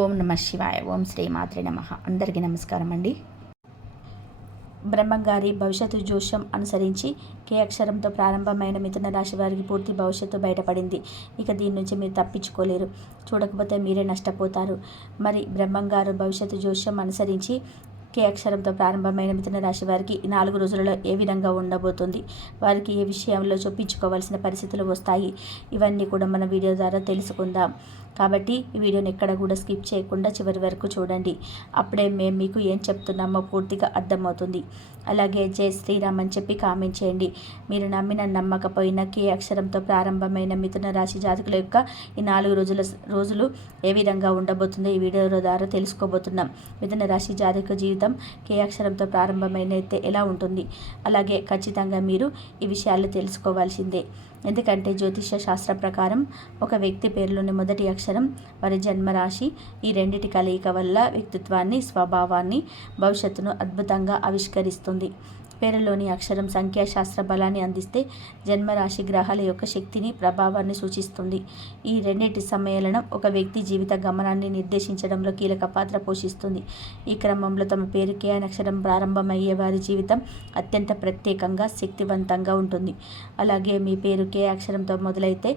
ఓం నమ శివాయ. ఓం శ్రీ మాత్రే నమః. అందరికీ నమస్కారం అండి. బ్రహ్మంగారి భవిష్యత్తు జోష్యం అనుసరించి కే అక్షరంతో ప్రారంభమైన మిథున రాశి వారికి పూర్తి భవిష్యత్తు బయటపడింది. ఇక దీని నుంచి మీరు తప్పించుకోలేరు. చూడకపోతే మీరే నష్టపోతారు. మరి బ్రహ్మంగారు భవిష్యత్తు జోష్యం అనుసరించి కే అక్షరంతో ప్రారంభమైన మిథున రాశి వారికి 4 రోజులలో ఏ విధంగా ఉండబోతుంది, వారికి ఏ విషయంలో చొప్పించుకోవాల్సిన పరిస్థితులు వస్తాయి, ఇవన్నీ కూడా మన వీడియో ద్వారా తెలుసుకుందాం. కాబట్టి ఈ వీడియోని ఎక్కడ కూడా స్కిప్ చేయకుండా చివరి వరకు చూడండి. అప్పుడే మేము మీకు ఏం చెప్తున్నామో పూర్తిగా అర్థమవుతుంది. అలాగే జై శ్రీరామ్ అని చెప్పి కామెంట్ చేయండి. మీరు నమ్మిన నమ్మకపోయినా కే అక్షరంతో ప్రారంభమైన మిథున రాశి జాతకుల యొక్క ఈ 4 రోజులు ఏ విధంగా ఉండబోతుందో ఈ వీడియో ద్వారా తెలుసుకోబోతున్నాం. మిథున రాశి జాతక జీవితం కే అక్షరంతో ప్రారంభమైన అయితే ఎలా ఉంటుంది, అలాగే ఖచ్చితంగా మీరు ఈ విషయాలు తెలుసుకోవాల్సిందే. ఎందుకంటే జ్యోతిష శాస్త్రం ప్రకారం ఒక వ్యక్తి పేరులోని మొదటి అక్షరం వారి జన్మరాశి, ఈ రెండిటి కలయిక వల్ల వ్యక్తిత్వాన్ని, స్వభావాన్ని, భవిష్యత్తును అద్భుతంగా ఆవిష్కరిస్తుంది. పేరులోని అక్షరం సంఖ్యాశాస్త్ర బలాన్ని అందిస్తే జన్మరాశి గ్రహాల యొక్క శక్తిని, ప్రభావాన్ని సూచిస్తుంది. ఈ రెండింటి సమ్మేళనం ఒక వ్యక్తి జీవిత గమనాన్ని నిర్దేశించడంలో కీలక పాత్ర పోషిస్తుంది. ఈ క్రమంలో తమ పేరు కే అనే అక్షరం ప్రారంభమయ్యే వారి జీవితం అత్యంత ప్రత్యేకంగా, శక్తివంతంగా ఉంటుంది. అలాగే మీ పేరు కే అక్షరంతో మొదలైతే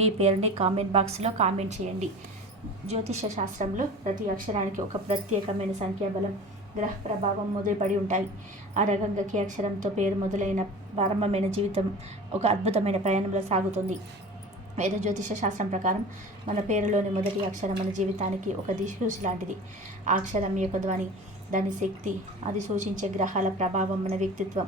మీ పేరుని కామెంట్ బాక్స్లో కామెంట్ చేయండి. జ్యోతిష శాస్త్రంలో ప్రతి అక్షరానికి ఒక ప్రత్యేకమైన సంఖ్యాబలం, గ్రహ ప్రభావం మొదలుపడి ఉంటాయి. ఆ రకంగా కే అక్షరంతో పేరు మొదలైన ప్రారంభమైన జీవితం ఒక అద్భుతమైన ప్రయాణంలో సాగుతుంది. వేద జ్యోతిష శాస్త్రం ప్రకారం మన పేరులోని మొదటి అక్షరం మన జీవితానికి ఒక దిశూసి లాంటిది. ఆ అక్షరం యొక్క ధ్వని, దాని శక్తి, అది సూచించే గ్రహాల ప్రభావం మన వ్యక్తిత్వం,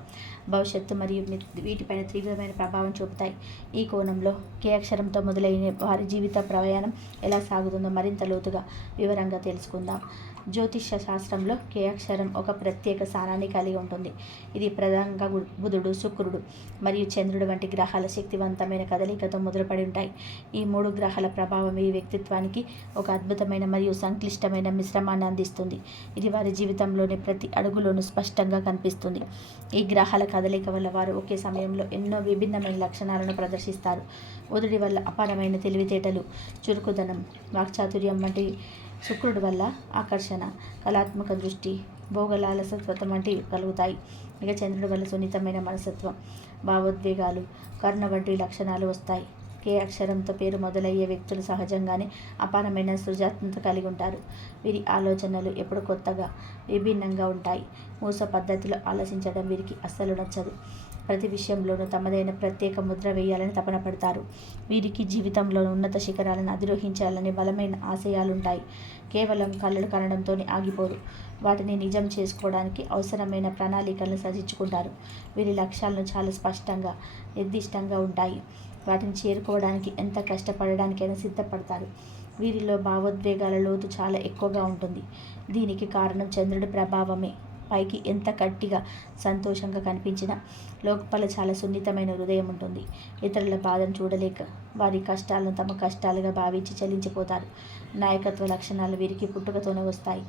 భవిష్యత్తు మరియు వీటిపైన తీవ్రమైన ప్రభావం చూపుతాయి. ఈ కోణంలో కే అక్షరంతో మొదలైన వారి జీవిత ప్రయాణం ఎలా సాగుతుందో మరింత లోతుగా వివరంగా తెలుసుకుందాం. జ్యోతిష శాస్త్రంలో కే అక్షరం ఒక ప్రత్యేక స్థానాన్ని కలిగి ఉంటుంది. ఇది ప్రధానంగా బుధుడు, శుక్రుడు మరియు చంద్రుడు వంటి గ్రహాల శక్తివంతమైన కదలికతో మొదలుపడి ఉంటాయి. ఈ 3 గ్రహాల ప్రభావం ఈ వ్యక్తిత్వానికి ఒక అద్భుతమైన మరియు సంక్లిష్టమైన మిశ్రమాన్ని అందిస్తుంది. ఇది వారి జీవితంలోని ప్రతి అడుగులోనూ స్పష్టంగా కనిపిస్తుంది. ఈ గ్రహాల కదలిక వల్ల వారు ఒకే సమయంలో ఎన్నో విభిన్నమైన లక్షణాలను ప్రదర్శిస్తారు. బుధుడి వల్ల అపారమైన తెలివితేటలు, చురుకుదనం, వాక్చాతుర్యం వంటి, శుక్రుడి వల్ల ఆకర్షణ, కళాత్మక దృష్టి, భోగలాలసత్వం వంటివి కలుగుతాయి. ఇక చంద్రుడి వల్ల సున్నితమైన మనస్తత్వం, భావోద్వేగాలు, కరుణ వంటి లక్షణాలు వస్తాయి. కే అక్షరంతో పేరు మొదలయ్యే వ్యక్తులు సహజంగానే అపారమైన సృజనాత్మకత కలిగి ఉంటారు. వీరి ఆలోచనలు ఎప్పుడు కొత్తగా, విభిన్నంగా ఉంటాయి. మూస పద్ధతిలో ఆలోచించడం వీరికి అస్సలు నచ్చదు. ప్రతి విషయంలోనూ తమదైన ప్రత్యేక ముద్ర వేయాలని తపన పడతారు. వీరికి జీవితంలో ఉన్నత శిఖరాలను అధిరోహించాలని బలమైన ఆశయాలుంటాయి. కేవలం కలలు కనడంతోనే ఆగిపోరు. వాటిని నిజం చేసుకోవడానికి అవసరమైన ప్రణాళికలను సృష్టించుకుంటారు. వీరి లక్ష్యాలను చాలా స్పష్టంగా, నిర్దిష్టంగా ఉంటాయి. వాటిని చేరుకోవడానికి ఎంత కష్టపడడానికైనా సిద్ధపడతారు. వీరిలో భావోద్వేగాల లోతు చాలా ఎక్కువగా ఉంటుంది. దీనికి కారణం చంద్రుడి ప్రభావమే. పైకి ఎంత గట్టిగా, సంతోషంగా కనిపించినా లోపల చాలా సున్నితమైన హృదయం ఉంటుంది. ఇతరుల బాధను చూడలేక వారి కష్టాలను తమ కష్టాలుగా భావించి చలించిపోతారు. నాయకత్వ లక్షణాలు వీరికి పుట్టుకతోనే వస్తాయి.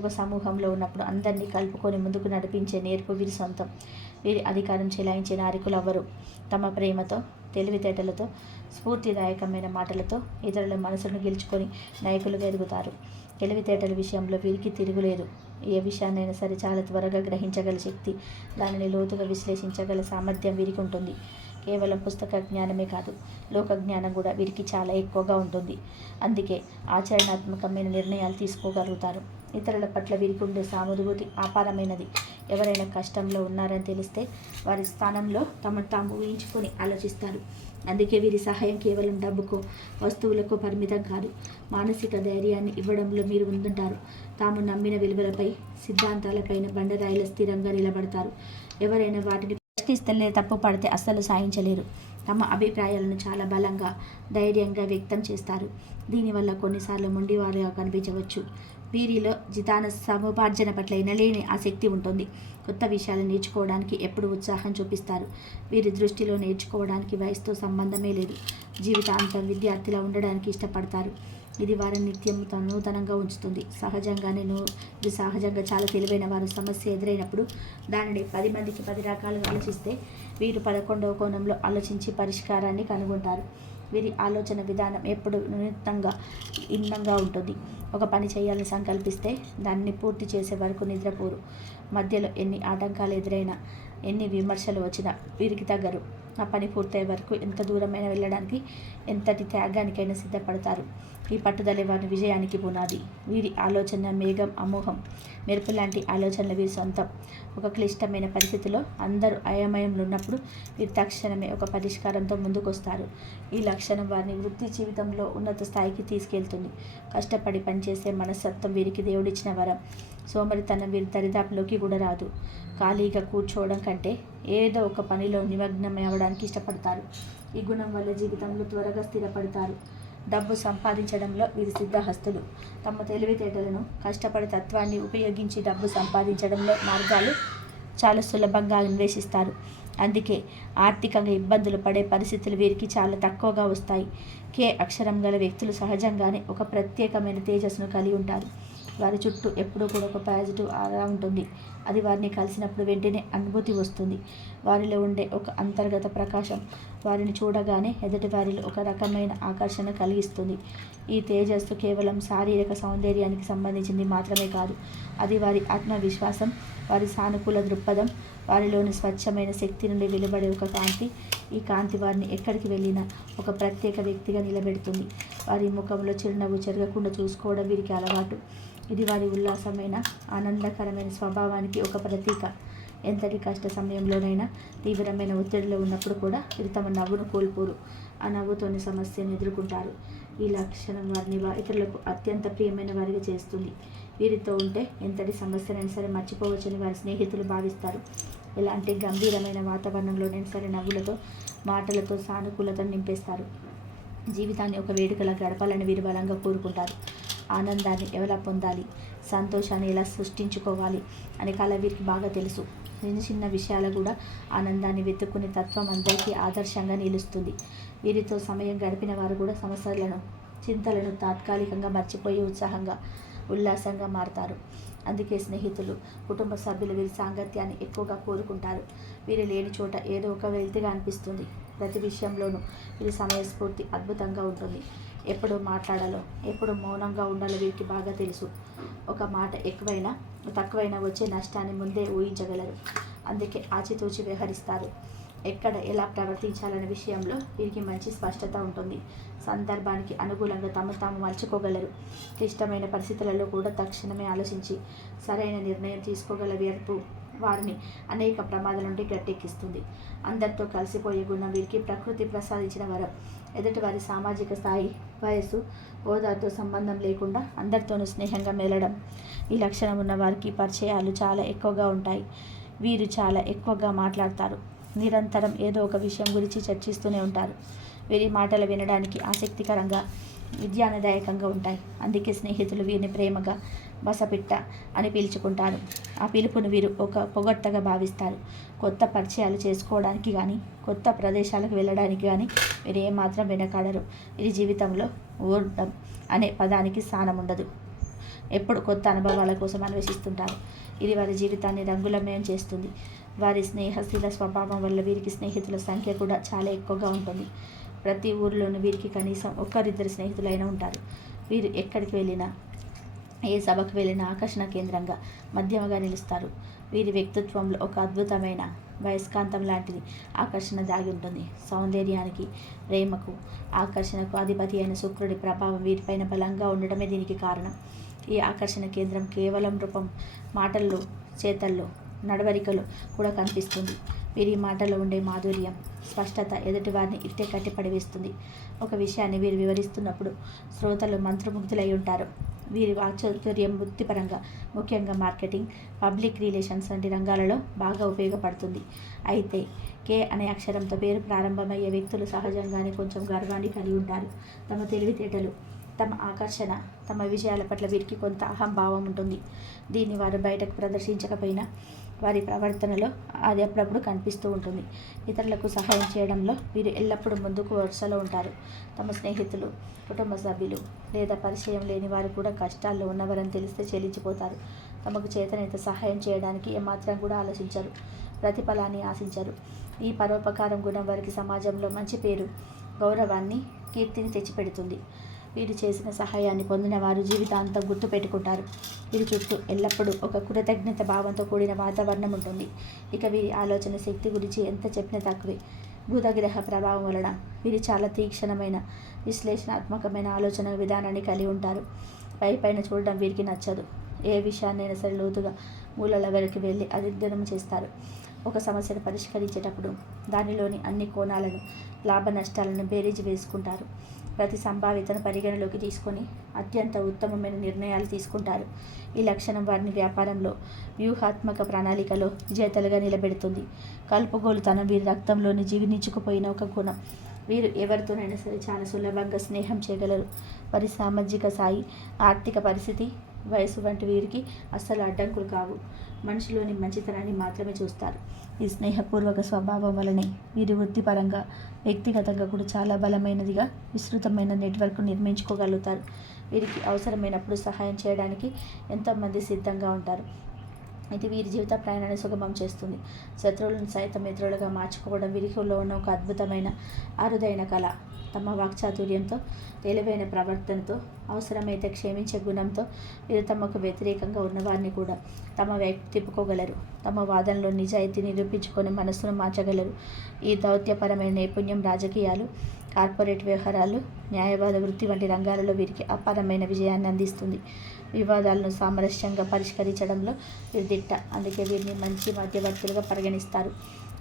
ఒక సమూహంలో ఉన్నప్పుడు అందరినీ కలుపుకొని ముందుకు నడిపించే నేర్పు వీరి సొంతం. వీరి అధికారం చెలాయించే నాయకులు అవ్వరు. తమ ప్రేమతో, తెలివితేటలతో, స్ఫూర్తిదాయకమైన మాటలతో ఇతరుల మనసును గెలుచుకొని నాయకులుగా ఎదుగుతారు. తెలివితేటల విషయంలో వీరికి తిరుగులేదు. ఏ విషయాన్నైనా సరే చాలా త్వరగా గ్రహించగల శక్తి, దానిని లోతుగా విశ్లేషించగల సామర్థ్యం వీరికి ఉంటుంది. కేవలం పుస్తక జ్ఞానమే కాదు, లోక జ్ఞానం కూడా వీరికి చాలా ఎక్కువగా ఉంటుంది. అందుకే ఆచరణాత్మకమైన నిర్ణయాలు తీసుకోగలుగుతారు. ఇతరుల పట్ల వీరికి ఉండే సానుభూతి అపారమైనది. ఎవరైనా కష్టంలో ఉన్నారని తెలిస్తే వారి స్థానంలో తమను తాము ఊహించుకొని ఆలోచిస్తారు. అందుకే వీరి సహాయం కేవలం డబ్బుకో, వస్తువులకు పరిమితం కాదు. మానసిక ధైర్యాన్ని ఇవ్వడంలో మీరు ముందుంటారు. తాము నమ్మిన విలువలపై, సిద్ధాంతాలపైన బండరాయిల స్థిరంగా నిలబడతారు. ఎవరైనా వాటిని ప్రశ్నిస్తలే తప్పు పడితే అస్సలు సాయించలేరు. తమ అభిప్రాయాలను చాలా బలంగా, ధైర్యంగా వ్యక్తం చేస్తారు. దీనివల్ల కొన్నిసార్లు మొండివారుగా కనిపించవచ్చు. వీరిలో జితాన సముపార్జన పట్ల ఎనలేని ఆసక్తి ఉంటుంది. కొత్త విషయాలు నేర్చుకోవడానికి ఎప్పుడు ఉత్సాహం చూపిస్తారు. వీరి దృష్టిలో నేర్చుకోవడానికి వయసుతో సంబంధమే లేదు. జీవితాంతం విద్యార్థిలా ఉండడానికి ఇష్టపడతారు. ఇది వారిని నిత్యం నూతనంగా ఉంచుతుంది. సహజంగా చాలా తెలివైన వారు సమస్య ఎదురైనప్పుడు దానిని 10 మందికి 10 రకాలుగా ఆలోచిస్తే వీరు 11వ కోణంలో ఆలోచించి పరిష్కారాన్ని కనుగొంటారు. వీరి ఆలోచన విధానం ఎప్పుడు వినూత్నంగా, ఇందంగా ఉంటుంది. ఒక పని చేయాలని సంకల్పిస్తే దాన్ని పూర్తి చేసే వరకు నిద్రపోరు. మధ్యలో ఎన్ని ఆటంకాలు ఎదురైనా, ఎన్ని విమర్శలు వచ్చినా వీరికి తగ్గరు. ఆ పని పూర్తయ్యే వరకు ఎంత దూరమైనా వెళ్ళడానికి, ఎంతటి త్యాగానికైనా సిద్ధపడతారు. ఈ పట్టుదలే వారి విజయానికి పునాది. వీరి ఆలోచన మేఘం అమోఘం, మెరుపు లాంటి ఆలోచనలు వీరి సొంతం. ఒక క్లిష్టమైన పరిస్థితిలో అందరూ అయోమయంలో ఉన్నప్పుడు వీరు తక్షణమే ఒక పరిష్కారంతో ముందుకొస్తారు. ఈ లక్షణం వారిని వృత్తి జీవితంలో ఉన్నత స్థాయికి తీసుకెళ్తుంది. కష్టపడి పనిచేసే మనస్తత్వం వీరికి దేవుడిచ్చిన వరం. సోమరితనం వీరి దరిదాపులోకి కూడా రాదు. ఖాళీగా కూర్చోవడం కంటే ఏదో ఒక పనిలో నిమగ్నం అవ్వడానికి ఇష్టపడతారు. ఈ గుణం వల్ల జీవితంలో త్వరగా స్థిరపడతారు. డబ్బు సంపాదించడంలో వీరు సిద్ధహస్తులు. తమ తెలివితేటలను, కష్టపడి తత్వాన్ని ఉపయోగించి డబ్బు సంపాదించడంలో మార్గాలు చాలా సులభంగా అన్వేషిస్తారు. అందుకే ఆర్థికంగా ఇబ్బందులు పడే పరిస్థితులు వీరికి చాలా తక్కువగా వస్తాయి. కే అక్షరం గల వ్యక్తులు సహజంగానే ఒక ప్రత్యేకమైన తేజస్సును కలిగి ఉంటారు. వారి చుట్టూ ఎప్పుడూ కూడా ఒక పాజిటివ్ ఆరా ఉంటుంది. అది వారిని కలిసినప్పుడు వెంటనే అనుభూతి వస్తుంది. వారిలో ఉండే ఒక అంతర్గత ప్రకాశం వారిని చూడగానే ఎదుటి వారిలో ఒక రకమైన ఆకర్షణ కలిగిస్తుంది. ఈ తేజస్సు కేవలం శారీరక సౌందర్యానికి సంబంధించింది మాత్రమే కాదు. అది వారి ఆత్మవిశ్వాసం, వారి సానుకూల దృక్పథం, వారిలోని స్వచ్ఛమైన శక్తి నుండి వెలువడే ఒక కాంతి. ఈ కాంతి వారిని ఎక్కడికి వెళ్ళినా ఒక ప్రత్యేక వ్యక్తిగా నిలబెడుతుంది. వారి ముఖంలో చిరునవ్వు చెరగకుండా చూసుకోవడం వీరికి అలవాటు. ఇది వారి ఉల్లాసమైన, ఆనందకరమైన స్వభావానికి ఒక ప్రతీక. ఎంతటి కష్ట సమయంలోనైనా, తీవ్రమైన ఒత్తిడిలో ఉన్నప్పుడు కూడా వీరు తమ నవ్వును కోల్పోరు. ఆ నవ్వుతోని సమస్యను ఎదుర్కొంటారు. ఈ లక్షణం వారిని ఇతరులకు అత్యంత ప్రియమైన వారిగా చేస్తుంది. వీరితో ఉంటే ఎంతటి సమస్యనైనా సరే మర్చిపోవచ్చని వారి స్నేహితులు భావిస్తారు. ఎలాంటి గంభీరమైన వాతావరణంలోనైనా సరే నవ్వులతో, మాటలతో సానుకూలతను నింపేస్తారు. జీవితాన్ని ఒక వేడుకలా గడపాలని వీరు బలంగా కోరుకుంటారు. ఆనందాన్ని ఎలా పొందాలి, సంతోషాన్ని ఎలా సృష్టించుకోవాలి అనే కళ వీరికి బాగా తెలుసు. చిన్న చిన్న విషయాలు కూడా ఆనందాన్ని వెతుక్కునే తత్వం అందరికీ ఆదర్శంగా నిలుస్తుంది. వీరితో సమయం గడిపిన వారు కూడా సమస్యలను, చింతలను తాత్కాలికంగా మర్చిపోయి ఉత్సాహంగా, ఉల్లాసంగా మారతారు. అందుకే స్నేహితులు, కుటుంబ సభ్యులు వీరి సాంగత్యాన్ని ఎక్కువగా కోరుకుంటారు. వీరు లేని చోట ఏదో ఒక వెలితిగా అనిపిస్తుంది. ప్రతి విషయంలోనూ వీరి సమయస్ఫూర్తి అద్భుతంగా ఉంటుంది. ఎప్పుడు మాట్లాడాలో, ఎప్పుడు మౌనంగా ఉండాలో వీరికి బాగా తెలుసు. ఒక మాట ఎక్కువైనా తక్కువైనా వచ్చే నష్టాన్ని ముందే ఊహించగలరు. అందుకే ఆచితూచి వ్యవహరిస్తారు. ఎక్కడ ఎలా ప్రవర్తించాలనే విషయంలో వీరికి మంచి స్పష్టత ఉంటుంది. సందర్భానికి అనుకూలంగా తాము మలుచుకోగలరు. క్లిష్టమైన పరిస్థితులలో కూడా తక్షణమే ఆలోచించి సరైన నిర్ణయం తీసుకోగల వీర్పు వారిని అనేక ప్రమాదాల నుండి గట్టెక్కిస్తుంది. అందరితో కలిసిపోయే గుణం వీరికి ప్రకృతి ప్రసాదించిన వరం. ఎదుటి వారి సామాజిక స్థాయి, వయస్సు, హోదాతో సంబంధం లేకుండా అందరితోనూ స్నేహంగా మెలడం. ఈ లక్షణం ఉన్న వారికి పరిచయాలు చాలా ఎక్కువగా ఉంటాయి. వీరు చాలా ఎక్కువగా మాట్లాడతారు. నిరంతరం ఏదో ఒక విషయం గురించి చర్చిస్తూనే ఉంటారు. వీరి మాటలు వినడానికి ఆసక్తికరంగా, విద్యానదాయకంగా ఉంటాయి. అందుకే స్నేహితులు వీరిని ప్రేమగా బసపిట్ట అని పిలుచుకుంటారు. ఆ పిలుపును వీరు ఒక పొగడ్తగా భావిస్తారు. కొత్త పరిచయాలు చేసుకోవడానికి కానీ, కొత్త ప్రదేశాలకు వెళ్ళడానికి కానీ వీరు ఏమాత్రం వెనకాడరు. వీరి జీవితంలో ఓర్డం అనే పదానికి స్థానం ఉండదు. ఎప్పుడు కొత్త అనుభవాల కోసం అన్వేషిస్తుంటారు. ఇది వారి జీవితాన్ని రంగులమయం చేస్తుంది. వారి స్నేహశీల స్వభావం వల్ల వీరికి స్నేహితుల సంఖ్య కూడా చాలా ఎక్కువగా ఉంటుంది. ప్రతి ఊరిలోనూ వీరికి కనీసం ఒక్కరిద్దరు స్నేహితులైనా ఉంటారు. వీరు ఎక్కడికి వెళ్ళినా, ఏ సభకు వెళ్ళినా ఆకర్షణ కేంద్రంగా, మధ్యమగా నిలుస్తారు. వీరి వ్యక్తిత్వంలో ఒక అద్భుతమైన వయస్కాంతం లాంటిది ఆకర్షణ దాగి ఉంటుంది. సౌందర్యానికి, ప్రేమకు, ఆకర్షణకు అధిపతి అయిన శుక్రుడి ప్రభావం వీరిపైన బలంగా ఉండడమే దీనికి కారణం. ఈ ఆకర్షణ కేంద్రం కేవలం రూపం, మాటల్లో, చేతల్లో, నడవడికలో కూడా కనిపిస్తుంది. వీరి మాటలో ఉండే మాధుర్యం, స్పష్టత ఎదుటివారిని ఇట్టే కట్టిపడివేస్తుంది. ఒక విషయాన్ని వీరు వివరిస్తున్నప్పుడు శ్రోతలు మంత్రముగ్ధులై ఉంటారు. వీరి వాక్చాతుర్యం వృత్తిపరంగా, ముఖ్యంగా మార్కెటింగ్, పబ్లిక్ రిలేషన్స్ వంటి రంగాలలో బాగా ఉపయోగపడుతుంది. అయితే కే అనే అక్షరంతో పేరు ప్రారంభమయ్యే వ్యక్తులు సహజంగానే కొంచెం గర్వాన్ని కలిగి ఉంటారు. తమ తెలివితేటలు, తమ ఆకర్షణ, తమ విజయాల పట్ల వీరికి కొంత అహంభావం ఉంటుంది. దీన్ని వారు బయటకు ప్రదర్శించకపోయినా వారి ప్రవర్తనలో అది అప్పుడప్పుడు కనిపిస్తూ ఉంటుంది. ఇతరులకు సహాయం చేయడంలో వీరు ఎల్లప్పుడూ ముందుకు వరుసలో ఉంటారు. తమ స్నేహితులు, కుటుంబ సభ్యులు లేదా పరిచయం లేని వారు కూడా కష్టాల్లో ఉన్నవారని తెలిస్తే చెల్లించిపోతారు. తమకు చేతనైతే సహాయం చేయడానికి ఏమాత్రం కూడా ఆలోచించరు. ప్రతిఫలాన్ని ఆశించరు. ఈ పరోపకారం గుణం వారికి సమాజంలో మంచి పేరు, గౌరవాన్ని, కీర్తిని తెచ్చిపెడుతుంది. వీరు చేసిన సహాయాన్ని పొందిన వారు జీవితాంతం గుర్తుపెట్టుకుంటారు. వీరి చుట్టూ ఎల్లప్పుడూ ఒక కృతజ్ఞత భావంతో కూడిన వాతావరణం ఉంటుంది. ఇక వీరి ఆలోచన శక్తి గురించి ఎంత చెప్పినా తక్కువే. బుధగ్రహ ప్రభావం వలన వీరు చాలా తీక్షణమైన విశ్లేషణాత్మకమైన ఆలోచన విధానాన్ని కలిగి ఉంటారు. పైన చూడడం వీరికి నచ్చదు. ఏ విషయాన్నైనా సరే లోతుగా మూలాల వరకు వెళ్ళి అధ్యయనం చేస్తారు. ఒక సమస్యను పరిష్కరించేటప్పుడు దానిలోని అన్ని కోణాలను, లాభ నష్టాలను బేరీజు వేసుకుంటారు. ప్రతి సంభావ్యతను పరిగణలోకి తీసుకొని అత్యంత ఉత్తమమైన నిర్ణయాలు తీసుకుంటారు. ఈ లక్షణం వారిని వ్యాపారంలో వ్యూహాత్మక ప్రణాళికలో విజేతలుగా నిలబెడుతుంది. కలుపుగోలుతనం వీరి రక్తంలోని జీర్ణించుకుపోయిన ఒక గుణం. వీరు ఎవరితోనైనా సరే చాలా సులభంగా స్నేహం చేయగలరు. వారి సామాజిక స్థాయి, ఆర్థిక పరిస్థితి, వయసు వంటి వీరికి అస్సలు అడ్డంకులు కావు. మనిషిలోని మంచితనాన్ని మాత్రమే చూస్తారు. ఈ స్నేహపూర్వక స్వభావం వలనే వీరు వృత్తిపరంగా, వ్యక్తిగతంగా కూడా చాలా బలమైనదిగా విస్తృతమైన నెట్వర్క్ నిర్మించుకోగలుగుతారు. వీరికి అవసరమైనప్పుడు సహాయం చేయడానికి ఎంతోమంది సిద్ధంగా ఉంటారు. ఇది వీరి జీవిత ప్రయాణాన్ని సుగమం చేస్తుంది. శత్రువులను సైతం మిత్రులుగా మార్చుకోవడం వీరిలో ఉన్న ఒక అద్భుతమైన అరుదైన కళ. తమ వాక్చాతుర్యంతో, తెలివైన ప్రవర్తనతో, అవసరమైతే క్షమించే గుణంతో వీరు తమకు వ్యతిరేకంగా ఉన్నవారిని కూడా తమ వైపు తిప్పుకోగలరు. తమ వాదనలో నిజాయితీ నిరూపించుకొని మనస్సును మార్చగలరు. ఈ దౌత్యపరమైన నైపుణ్యం రాజకీయాలు, కార్పొరేట్ వ్యవహారాలు, న్యాయవాద వృత్తి వంటి రంగాలలో వీరికి అపారమైన విజయాన్ని అందిస్తుంది. వివాదాలను సామరస్యంగా పరిష్కరించడంలో వీరు దిట్ట. అందుకే వీరిని మంచి మధ్యవర్తులుగా పరిగణిస్తారు.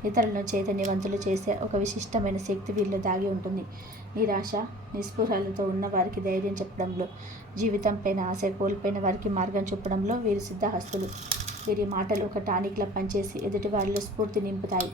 ఇతరులను చైతన్యవంతులు చేసే ఒక విశిష్టమైన శక్తి వీరిలో దాగి ఉంటుంది. నిరాశ, నిస్పృహలతో ఉన్న వారికి ధైర్యం చెప్పడంలో, జీవితంపైన ఆశ కోల్పోయిన వారికి మార్గం చూపడంలో వీరు సిద్ధహస్తులు. వీరి మాటలు ఒక టానిక్లా పనిచేసి ఎదుటి వారిలో స్ఫూర్తి నింపుతాయి.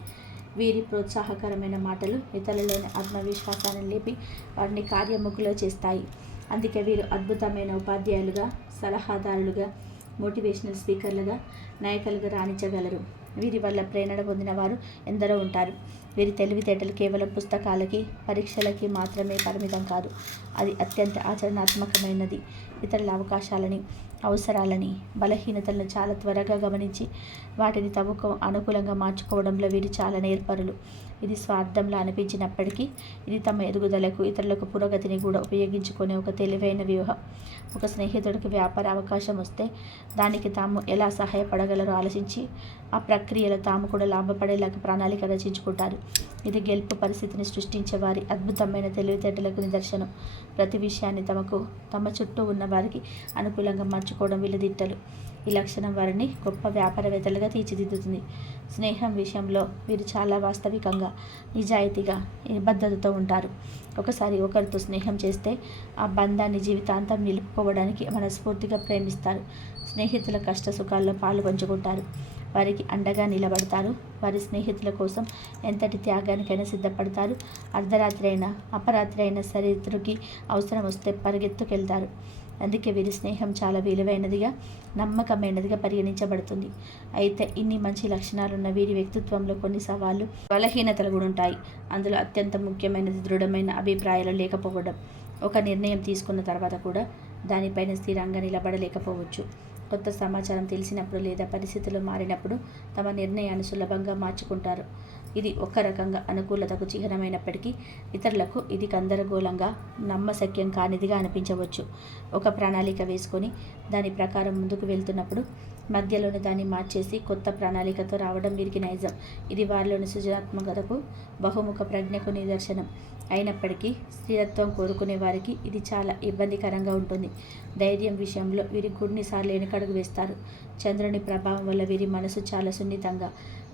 వీరి ప్రోత్సాహకరమైన మాటలు ఇతరులలోని ఆత్మవిశ్వాసాన్ని లేపి వారిని కార్యముఖులో చేస్తాయి. అందుకే వీరు అద్భుతమైన ఉపాధ్యాయులుగా, సలహాదారులుగా, మోటివేషనల్ స్పీకర్లుగా, నాయకులుగా రాణించగలరు. వీరి వల్ల ప్రేరణ పొందిన వారు ఎందరో ఉంటారు. వీరి తెలివితేటలు కేవలం పుస్తకాలకి, పరీక్షలకి మాత్రమే పరిమితం కాదు. అది అత్యంత ఆచరణాత్మకమైనది. ఇతరుల అవకాశాలని, అవసరాలని, బలహీనతలను చాలా త్వరగా గమనించి వాటిని తమకు అనుకూలంగా మార్చుకోవడంలో వీరు చాలా నేర్పరులు. ఇది స్వార్థంలా అనిపించినప్పటికీ ఇది తమ ఎదుగుదలకు, ఇతరులకు పురోగతిని కూడా ఉపయోగించుకునే ఒక తెలివైన వ్యూహం. ఒక స్నేహితుడికి వ్యాపార అవకాశం వస్తే దానికి తాము ఎలా సహాయపడగలరో ఆలోచించి ఆ ప్రక్రియలో తాము కూడా లాభపడేలాగా ప్రణాళిక రచించుకుంటారు. ఇది గెలుపు పరిస్థితిని సృష్టించే వారి అద్భుతమైన తెలివితేటలకు నిదర్శనం. ప్రతి విషయాన్ని తమ చుట్టూ ఉన్న వారికి అనుకూలంగా మార్చుకోవడం వీళ్ళ దిట్టలు. ఈ లక్షణం వారిని గొప్ప వ్యాపారవేత్తలుగా తీర్చిదిద్దుతుంది. స్నేహం విషయంలో వీరు చాలా వాస్తవికంగా, నిజాయితీగా, నిబద్ధతతో ఉంటారు. ఒకసారి ఒకరితో స్నేహం చేస్తే ఆ బంధాన్ని జీవితాంతం నిలుపుకోవడానికి మనస్ఫూర్తిగా ప్రేమిస్తారు. స్నేహితుల కష్ట సుఖాల్లో పాలు పంచుకుంటారు. వారికి అండగా నిలబడతారు. వారి స్నేహితుల కోసం ఎంతటి త్యాగానికైనా సిద్ధపడతారు. అర్ధరాత్రి అయినా, అపరాత్రి అయినా సరే ఇతరుకి అవసరం వస్తే పరిగెత్తుకెళ్తారు. అందుకే వీరి స్నేహం చాలా విలువైనదిగా, నమ్మకమైనదిగా పరిగణించబడుతుంది. అయితే ఇన్ని మంచి లక్షణాలున్న వీరి వ్యక్తిత్వంలో కొన్ని సవాళ్ళు, బలహీనతలు కూడా ఉంటాయి. అందులో అత్యంత ముఖ్యమైనది దృఢమైన అభిప్రాయాలు లేకపోవడం. ఒక నిర్ణయం తీసుకున్న తర్వాత కూడా దానిపైన స్థిరంగా నిలబడలేకపోవచ్చు. కొత్త సమాచారం తెలిసినప్పుడు లేదా పరిస్థితులు మారినప్పుడు తమ నిర్ణయాన్ని సులభంగా మార్చుకుంటారు. ఇది ఒక రకంగా అనుకూలతకు చిహ్నమైనప్పటికీ ఇతరులకు ఇది గందరగోళంగా, నమ్మశక్యం కానిదిగా అనిపించవచ్చు. ఒక ప్రణాళిక వేసుకొని దాని ప్రకారం ముందుకు వెళ్తున్నప్పుడు మధ్యలోనే దాన్ని మార్చేసి కొత్త ప్రణాళికతో రావడం వీరికి నైజం. ఇది వారిలోని సృజనాత్మకతకు, బహుముఖ ప్రజ్ఞకు నిదర్శనం. అయినప్పటికీ స్థిరత్వం కోరుకునే వారికి ఇది చాలా ఇబ్బందికరంగా ఉంటుంది. ధైర్యం విషయంలో వీరి కొన్నిసార్లు వెనుకడుగు వేస్తారు. చంద్రుని ప్రభావం వల్ల వీరి మనసు చాలా సున్నితంగా,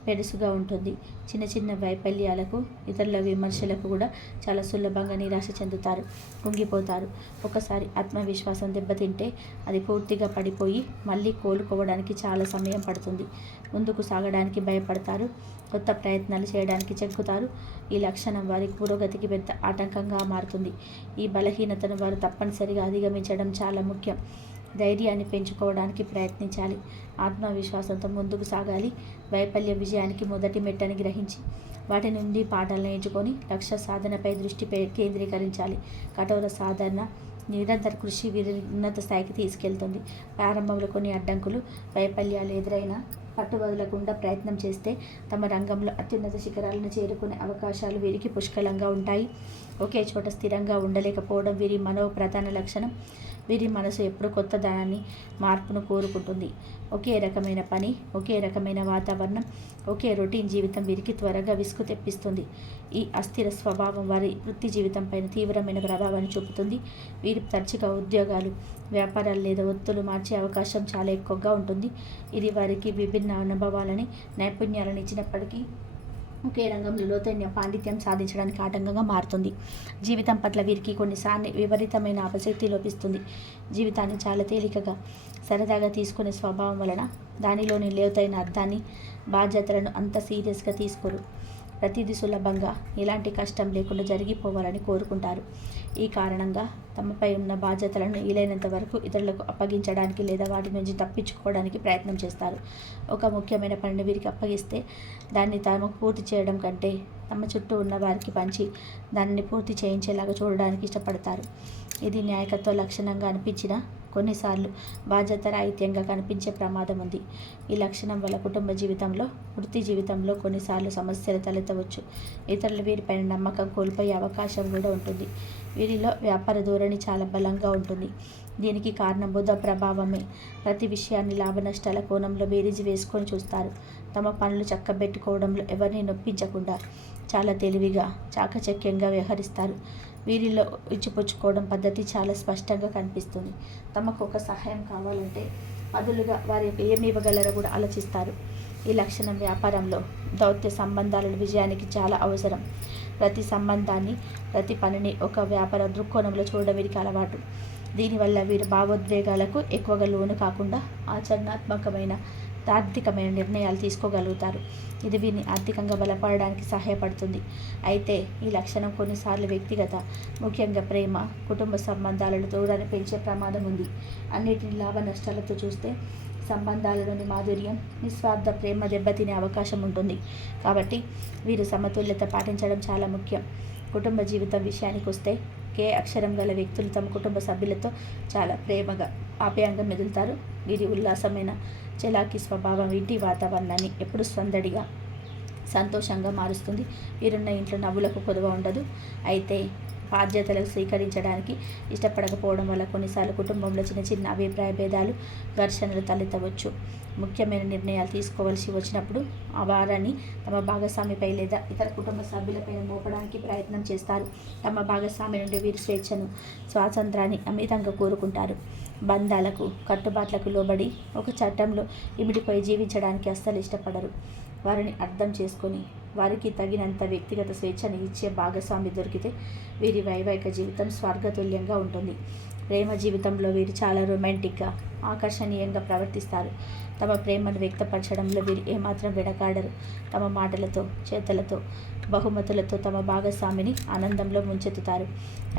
పెరుసుగా ఉంటుంది. చిన్న చిన్న వైఫల్యాలకు, ఇతరుల విమర్శలకు కూడా చాలా సులభంగా నిరాశ చెందుతారు, కుంగిపోతారు. ఒకసారి ఆత్మవిశ్వాసం దెబ్బతింటే అది పూర్తిగా పడిపోయి మళ్ళీ కోలుకోవడానికి చాలా సమయం పడుతుంది. ముందుకు సాగడానికి భయపడతారు. కొత్త ప్రయత్నాలు చేయడానికి చెక్కుతారు. ఈ లక్షణం వారి పురోగతికి పెద్ద ఆటంకంగా మారుతుంది. ఈ బలహీనతను వారు తప్పనిసరిగా అధిగమించడం చాలా ముఖ్యం. ధైర్యాన్ని పెంచుకోవడానికి ప్రయత్నించాలి. ఆత్మవిశ్వాసంతో ముందుకు సాగాలి. వైఫల్య విజయానికి మొదటి మెట్టని గ్రహించి వాటి నుండి పాఠాలను నేర్చుకొని లక్ష్య సాధనపై దృష్టి కేంద్రీకరించాలి. కఠోర సాధన, నిరంతర కృషి వీరిని ఉన్నత స్థాయికి తీసుకెళ్తుంది. ప్రారంభంలో కొన్ని అడ్డంకులు, వైఫల్యాలు ఎదురైనా పట్టువదలకుండా ప్రయత్నం చేస్తే తమ రంగంలో అత్యున్నత శిఖరాలను చేరుకునే అవకాశాలు వీరికి పుష్కలంగా ఉంటాయి. ఒకే చోట స్థిరంగా ఉండలేకపోవడం వీరి ప్రధాన లక్షణం. వీరి మనసు ఎప్పుడు కొత్త దానాన్ని, మార్పును కోరుకుంటుంది. ఒకే రకమైన పని, ఒకే రకమైన వాతావరణం, ఒకే రొటీన్ జీవితం వీరికి త్వరగా విసుగు తెప్పిస్తుంది. ఈ అస్థిర స్వభావం వారి వృత్తి జీవితంపైన తీవ్రమైన ప్రభావాన్ని చూపుతుంది. వీరు తరచుగా ఉద్యోగాలు, వ్యాపారాలు లేదా ఒత్తులు మార్చే అవకాశం చాలా ఎక్కువగా ఉంటుంది. ఇది వారికి విభిన్న అనుభవాలని, నైపుణ్యాలను ఇచ్చినప్పటికీ ఒకే రంగంలో లోతైన పాండిత్యం సాధించడానికి ఆటంకంగా మారుతుంది. జీవితం పట్ల వీరికి కొన్నిసార్లు విపరీతమైన ఆసక్తి లోపిస్తుంది. జీవితాన్ని చాలా తేలికగా, సరదాగా తీసుకునే స్వభావం వలన దానిలోని లోతైన అర్థాన్ని, బాధ్యతలను అంత సీరియస్గా తీసుకోరు. ప్రతిదీ సులభంగా, ఎలాంటి కష్టం లేకుండా జరిగిపోవాలని కోరుకుంటారు. ఈ కారణంగా తమపై ఉన్న బాధ్యతలను వీలైనంత వరకు ఇతరులకు అప్పగించడానికి లేదా వాటి నుంచి తప్పించుకోవడానికి ప్రయత్నం చేస్తారు. ఒక ముఖ్యమైన పనిని వీరికి అప్పగిస్తే దాన్ని తమకు పూర్తి చేయడం కంటే తమ చుట్టూ ఉన్న వారికి పంచి దానిని పూర్తి చేయించేలాగా చూడడానికి ఇష్టపడతారు. ఇది నాయకత్వ లక్షణంగా అనిపించినా కొన్నిసార్లు బాధ్యతారాహిత్యంగా కనిపించే ప్రమాదం ఉంది. ఈ లక్షణం వల్ల కుటుంబ జీవితంలో, వృత్తి జీవితంలో కొన్నిసార్లు సమస్యలు తలెత్తవచ్చు. ఇతరులు వీరిపైన నమ్మకం కోల్పోయే అవకాశం కూడా ఉంటుంది. వీరిలో వ్యాపార ధోరణి చాలా బలంగా ఉంటుంది. దీనికి కారణం బుధ ప్రభావమే. ప్రతి విషయాన్ని లాభ నష్టాల కోణంలో బేరీజు వేసుకొని చూస్తారు. తమ పనులు చక్కబెట్టుకోవడంలో ఎవరిని నొప్పించకుండా చాలా తెలివిగా, చాకచక్యంగా వ్యవహరిస్తారు. వీరిలో ఇచ్చిపుచ్చుకోవడం పద్ధతి చాలా స్పష్టంగా కనిపిస్తుంది. తమకు ఒక సహాయం కావాలంటే బదులుగా వారి ఏమి ఇవ్వగలరో కూడా ఆలోచిస్తారు. ఈ లక్షణం వ్యాపారంలో, దౌత్య సంబంధాల విజయానికి చాలా అవసరం. ప్రతి సంబంధాన్ని, ప్రతి పనిని ఒక వ్యాపార దృక్కోణంలో చూడడం వీరికి అలవాటు. దీనివల్ల వీరు భావోద్వేగాలకు ఎక్కువగా లోను కాకుండా ఆచరణాత్మకమైన, ఆర్థికమైన నిర్ణయాలు తీసుకోగలుగుతారు. ఇది వీరిని ఆర్థికంగా బలపడడానికి సహాయపడుతుంది. అయితే ఈ లక్షణం కొన్నిసార్లు వ్యక్తిగత, ముఖ్యంగా ప్రేమ, కుటుంబ సంబంధాలను దూరాన్ని పెంచే ప్రమాదం ఉంది. అన్నిటిని లాభ నష్టాలతో చూస్తే సంబంధాలలోని మాధుర్యం, నిస్వార్థ ప్రేమ దెబ్బతినే అవకాశం ఉంటుంది. కాబట్టి వీరు సమతుల్యత పాటించడం చాలా ముఖ్యం. కుటుంబ జీవితం విషయానికి వస్తే కే అక్షరం గల వ్యక్తులు తమ కుటుంబ సభ్యులతో చాలా ప్రేమగా, ఆప్యాయంగా మెదులుతారు. వీరి ఉల్లాసమైన, చలాకీ స్వభావం ఇంటి వాతావరణాన్ని ఎప్పుడు సందడిగా, సంతోషంగా మారుస్తుంది. వీరున్న ఇంట్లో నవ్వులకు కొదువ ఉండదు. అయితే బాధ్యతలకు స్వీకరించడానికి ఇష్టపడకపోవడం వల్ల కొన్నిసార్లు కుటుంబంలో చిన్న చిన్న అభిప్రాయ భేదాలు, ఘర్షణలు తలెత్తవచ్చు. ముఖ్యమైన నిర్ణయాలు తీసుకోవాల్సి వచ్చినప్పుడు ఆ భారాన్ని తమ భాగస్వామిపై లేదా ఇతర కుటుంబ సభ్యులపై మోపడానికి ప్రయత్నం చేస్తారు. తమ భాగస్వామి నుండి వీరు స్వేచ్ఛను, స్వాతంత్రాన్ని అమితంగా కోరుకుంటారు. బంధాలకు, కట్టుబాట్లకు లోబడి ఒక చట్టంలో ఇమిడిపోయి జీవించడానికి అస్సలు ఇష్టపడరు. వారిని అర్థం చేసుకొని వారికి తగినంత వ్యక్తిగత స్వేచ్ఛను ఇచ్చే భాగస్వామి దొరికితే వీరి వైవాహిక జీవితం స్వర్గతుల్యంగా ఉంటుంది. ప్రేమ జీవితంలో వీరు చాలా రొమాంటిక్గా, ఆకర్షణీయంగా ప్రవర్తిస్తారు. తమ ప్రేమను వ్యక్తపరచడంలో వీరు ఏమాత్రం వెనకాడరు. తమ మాటలతో, చేతలతో, బహుమతులతో తమ భాగస్వామిని ఆనందంలో ముంచెత్తుతారు.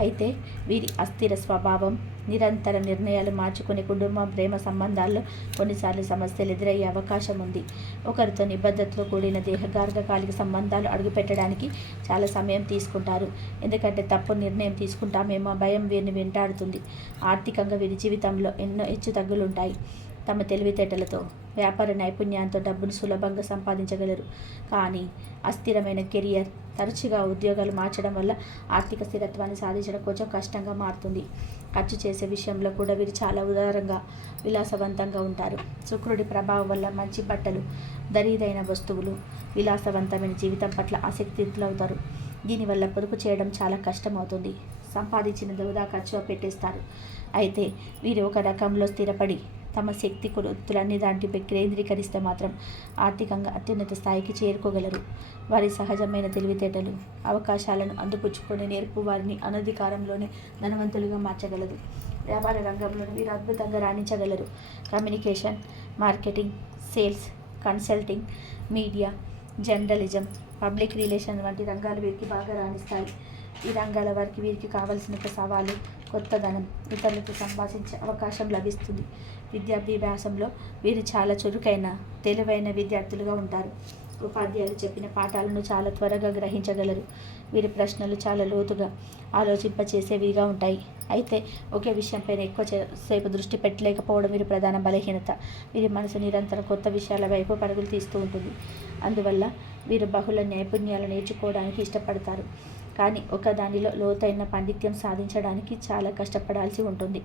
అయితే వీరి అస్థిర స్వభావం, నిరంతర నిర్ణయాలు మార్చుకునే కుటుంబం, ప్రేమ సంబంధాల్లో కొన్నిసార్లు సమస్యలు ఎదురయ్యే అవకాశం ఉంది. ఒకరితో నిబద్ధతతో కూడిన దీర్ఘకాలిక సంబంధాలు అడుగుపెట్టడానికి చాలా సమయం తీసుకుంటారు. ఎందుకంటే తప్పు నిర్ణయం తీసుకుంటామేమో భయం వీరిని వెంటాడుతుంది. ఆర్థికంగా వీరి జీవితంలో ఎన్నో హెచ్చుతగ్గులుంటాయి. తమ తెలివితేటలతో, వ్యాపార నైపుణ్యంతో డబ్బును సులభంగా సంపాదించగలరు. కానీ అస్థిరమైన కెరియర్, తరచుగా ఉద్యోగాలు మార్చడం వల్ల ఆర్థిక స్థిరత్వాన్ని సాధించడం కొంచెం కష్టంగా మారుతుంది. ఖర్చు చేసే విషయంలో కూడా వీరు చాలా ఉదారంగా, విలాసవంతంగా ఉంటారు. శుక్రుడి ప్రభావం వల్ల మంచి బట్టలు, ఖరీదైన వస్తువులు, విలాసవంతమైన జీవితం పట్ల ఆసక్తితులవుతారు. దీనివల్ల పొదుపు చేయడం చాలా కష్టమవుతుంది. సంపాదించిన వృధా ఖర్చు పెట్టేస్తారు. అయితే వీరు ఒక రకంలో స్థిరపడి తమ శక్తి కొలుతులన్నీ దాంటిపై కేంద్రీకరిస్తే మాత్రం ఆర్థికంగా అత్యున్నత స్థాయికి చేరుకోగలరు. వారి సహజమైన తెలివితేటలు, అవకాశాలను అందిపుచ్చుకొని నేర్పు వారిని అనధికారంలోనే ధనవంతులుగా మార్చగలదు. వ్యాపార రంగంలో వీరు అద్భుతంగా రాణించగలరు. Communication, marketing, sales, consulting, media, journalism, public relation వంటి రంగాలు వీరికి బాగా రాణిస్తాయి. ఈ రంగాల వారికి వీరికి కావలసినంత సవాలు, కొత్తదనం, ఇతరులతో సంభాషించే అవకాశం లభిస్తుంది. విద్యాభ్యాసంలో వీరు చాలా చురుకైన, తెలివైన విద్యార్థులుగా ఉంటారు. ఉపాధ్యాయులు చెప్పిన పాఠాలను చాలా త్వరగా గ్రహించగలరు. వీరి ప్రశ్నలు చాలా లోతుగా ఆలోచింపచేసేవిగా ఉంటాయి. అయితే ఒకే విషయంపైన ఎక్కువ సేపు దృష్టి పెట్టలేకపోవడం వీరి ప్రధాన బలహీనత. వీరి మనసు నిరంతరం కొత్త విషయాల వైపు పరుగులు తీస్తూ ఉంటుంది. అందువల్ల వీరు బహుళ నైపుణ్యాలు నేర్చుకోవడానికి ఇష్టపడతారు. కానీ ఒకదానిలో లోతైన పాండిత్యం సాధించడానికి చాలా కష్టపడాల్సి ఉంటుంది.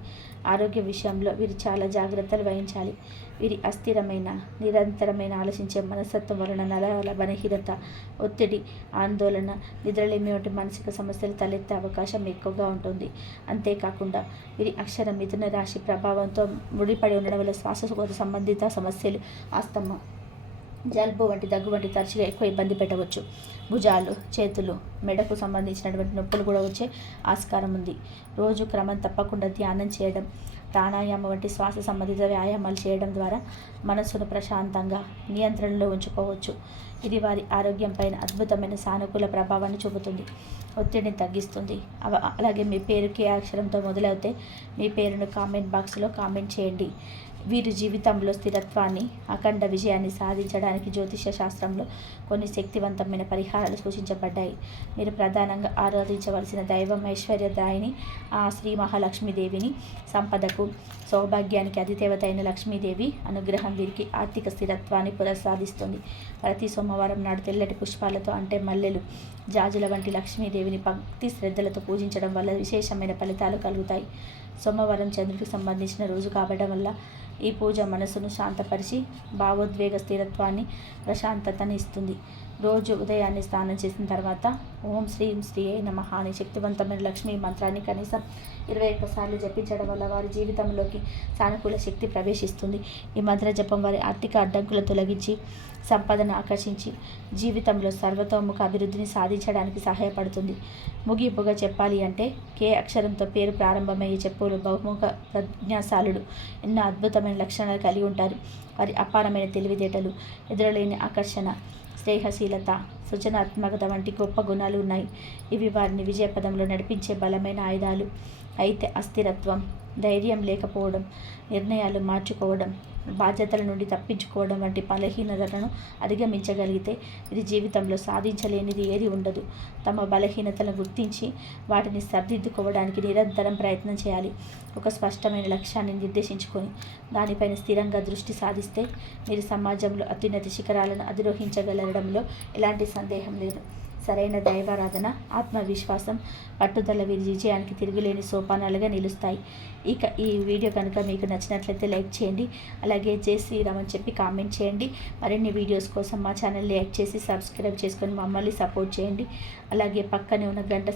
ఆరోగ్య విషయంలో వీరు చాలా జాగ్రత్తలు వహించాలి. వీరి అస్థిరమైన, నిరంతరమైన ఆలోచించే మనస్తత్వం వలన నరాల బలహీనత, ఒత్తిడి, ఆందోళన, నిద్రలేమి వంటి మానసిక సమస్యలు తలెత్తే అవకాశం ఎక్కువగా ఉంటుంది. అంతేకాకుండా వీరి అక్షరం మిథున రాశి ప్రభావంతో ముడిపడి ఉండడం వల్ల శ్వాసకోశ సంబంధిత సమస్యలు, ఆస్తమా, జలుబు వంటి దగ్గు వంటి తరచుగా ఎక్కువ ఇబ్బంది పెట్టవచ్చు. భుజాలు, చేతులు, మెడకు సంబంధించినటువంటి నొప్పులు కూడా వచ్చే ఆస్కారం ఉంది. రోజు క్రమం తప్పకుండా ధ్యానం చేయడం, ప్రాణాయామం వంటి శ్వాస సంబంధిత వ్యాయామాలు చేయడం ద్వారా మనసును ప్రశాంతంగా నియంత్రణలో ఉంచుకోవచ్చు. ఇది వారి ఆరోగ్యం పైన అద్భుతమైన సానుకూల ప్రభావాన్ని చూపుతుంది. ఒత్తిడిని తగ్గిస్తుంది. అలాగే మీ పేరు కే అక్షరంతో మొదలవుతే మీ పేరును కామెంట్ బాక్స్లో కామెంట్ చేయండి. వీరి జీవితంలో స్థిరత్వాన్ని, అఖండ విజయాన్ని సాధించడానికి జ్యోతిష శాస్త్రంలో కొన్ని శక్తివంతమైన పరిహారాలు సూచించబడ్డాయి. మీరు ప్రధానంగా ఆరాధించవలసిన దైవం ఐశ్వర్యదాయిని ఆ శ్రీ మహాలక్ష్మీదేవిని. సంపదకు, సౌభాగ్యానికి అధిదేవత అయిన లక్ష్మీదేవి అనుగ్రహం వీరికి ఆర్థిక స్థిరత్వాన్ని ప్రసాదిస్తుంది. ప్రతి సోమవారం నాడు తెల్లటి పుష్పాలతో అంటే మల్లెలు, జాజుల వంటి లక్ష్మీదేవిని భక్తి శ్రద్ధలతో పూజించడం వల్ల విశేషమైన ఫలితాలు కలుగుతాయి. సోమవారం చంద్రుడికి సంబంధించిన రోజు కావడం వల్ల ఈ పూజ మనసును శాంతపరిచి భావోద్వేగ స్థిరత్వాన్ని, ప్రశాంతతని ఇస్తుంది. రోజు ఉదయాన్నే స్నానం చేసిన తర్వాత ఓం శ్రీం శ్రీయే నమః అనే శక్తివంతమైన లక్ష్మీ మంత్రాన్ని కనీసం 21 సార్లు జపించడం వల్ల వారి జీవితంలోకి సానుకూల శక్తి ప్రవేశిస్తుంది. ఈ మంత్ర జపం వారి ఆర్థిక అడ్డంకులు తొలగించి, సంపదను ఆకర్షించి, జీవితంలో సర్వతోముఖ అభివృద్ధిని సాధించడానికి సహాయపడుతుంది. ముగింపుగా చెప్పాలి అంటే కే అక్షరంతో పేరు ప్రారంభమయ్యే చెప్పులు బహుముఖ ప్రజ్ఞాశాలుడు. ఎన్నో అద్భుతమైన లక్షణాలు కలిగి ఉంటారు. వారి అపారమైన తెలివితేటలు, ఎదురలేని ఆకర్షణ, స్నేహశీలత, సృజనాత్మకత వంటి గొప్ప గుణాలు ఉన్నాయి. ఇవి వారిని విజయపదంలో నడిపించే బలమైన ఆయుధాలు. అయితే అస్థిరత్వం, ధైర్యం లేకపోవడం, నిర్ణయాలు మార్చుకోవడం, బాధ్యతల నుండి తప్పించుకోవడం వంటి బలహీనతలను అధిగమించగలిగితే ఇది జీవితంలో సాధించలేనిది ఏది ఉండదు. తమ బలహీనతలను గుర్తించి వాటిని సరిదిద్దుకోవడానికి నిరంతరం ప్రయత్నం చేయాలి. ఒక స్పష్టమైన లక్ష్యాన్ని నిర్దేశించుకొని దానిపైన స్థిరంగా దృష్టి సాధిస్తే మీరు సమాజంలో అత్యున్నత శిఖరాలను అధిరోహించగలగడంలో ఎలాంటి సందేహం లేదు. సరైన దైవారాధన, ఆత్మవిశ్వాసం, పట్టుదల వీరి విజయానికి తిరుగులేని సోపానాలుగా నిలుస్తాయి. ఇక ఈ వీడియో కనుక మీకు నచ్చినట్లయితే లైక్ చేయండి. అలాగే జై శ్రీరామ్ అని చెప్పి కామెంట్ చేయండి. మరిన్ని వీడియోస్ కోసం మా ఛానల్ లైక్ చేసి సబ్స్క్రైబ్ చేసుకొని మమ్మల్ని సపోర్ట్ చేయండి. అలాగే పక్కనే ఉన్న గంట